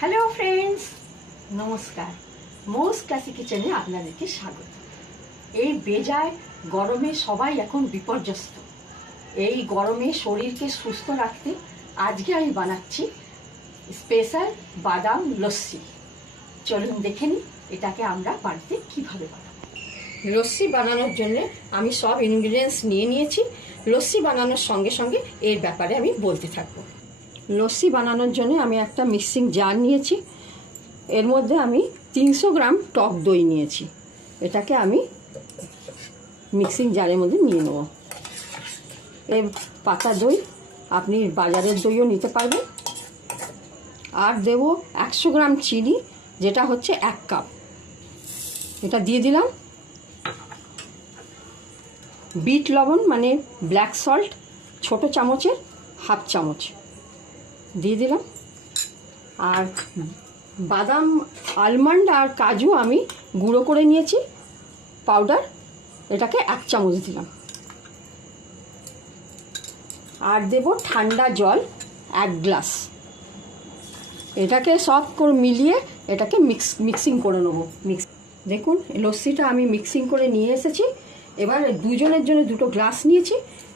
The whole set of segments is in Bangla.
হ্যালো ফ্রেন্ডস, নমস্কার। মৌস ক্লাসিক কিচেনে আপনাদেরকে স্বাগত। এই বেজায় গরমে সবাই এখন বিপর্যস্ত। এই গরমে শরীরকে সুস্থ রাখতে আজকে আমি বানাচ্ছি স্পেশাল বাদাম লস্যি। চলুন দেখে নিই এটাকে আমরা বাড়িতে কীভাবে বানাবো। লস্যি বানানোর জন্য আমি সব ইনগ্রিডিয়েন্টস নিয়ে নিয়েছি। লস্যি বানানোর সঙ্গে সঙ্গে এর ব্যাপারে আমি বলতে থাকবো। লস্যি বানানোর জন্য আমি একটা মিক্সিং জার নিয়েছি। এর মধ্যে আমি 300 গ্রাম টক দই নিয়েছি। এটাকে আমি মিক্সিং জারের মধ্যে নিয়ে নেব। এই পাতা দই, আপনি বাজারের দইও নিতে পারবেন। আর দেব 100 গ্রাম চিনি, যেটা হচ্ছে 1 কাপ। এটা দিয়ে দিলাম। বিট লবণ মানে ব্ল্যাক সল্ট ছোট চামচের হাফ চামচ দিয়ে দিলাম। আর বাদাম, আলমন্ড আর কাজু আমি গুঁড়ো করে নিয়েছি পাউডার, এটাকে 1 চামচ দিলাম। আর দেব ঠান্ডা জল 1 গ্লাস। এটাকে সব করে মিলিয়ে এটাকে মিক্সিং করে নেবো। দেখুন লস্যিটা আমি মিক্সিং করে নিয়ে এসেছি। এবার দুজনের জন্য 2টো গ্লাস নিয়েছি।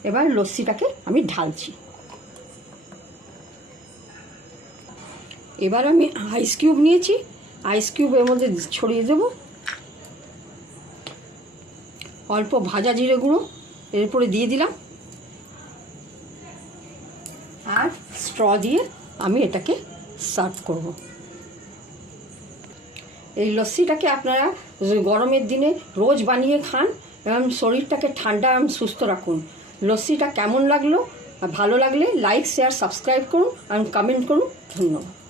এবার লস্যিটাকে আমি ঢালছি। এবার আমি আইস কিউব নিয়েছি। আইস কিউব এর মধ্যে ছড়িয়ে দেব। অল্প ভাজা জিরে গুঁড়ো এর উপরে দিয়ে দিলাম। আর স্ট্র দিয়ে আমি এটাকে সার্ভ করব। এই লস্যিটাকে আপনারা গরমের দিনে রোজ বানিয়ে খান এবং শরীরটাকে ঠান্ডা এবং সুস্থ রাখুন। লস্যিটা কেমন লাগলো, ভালো লাগলে লাইক, শেয়ার, সাবস্ক্রাইব করুন এবং কমেন্ট করুন। ধন্যবাদ।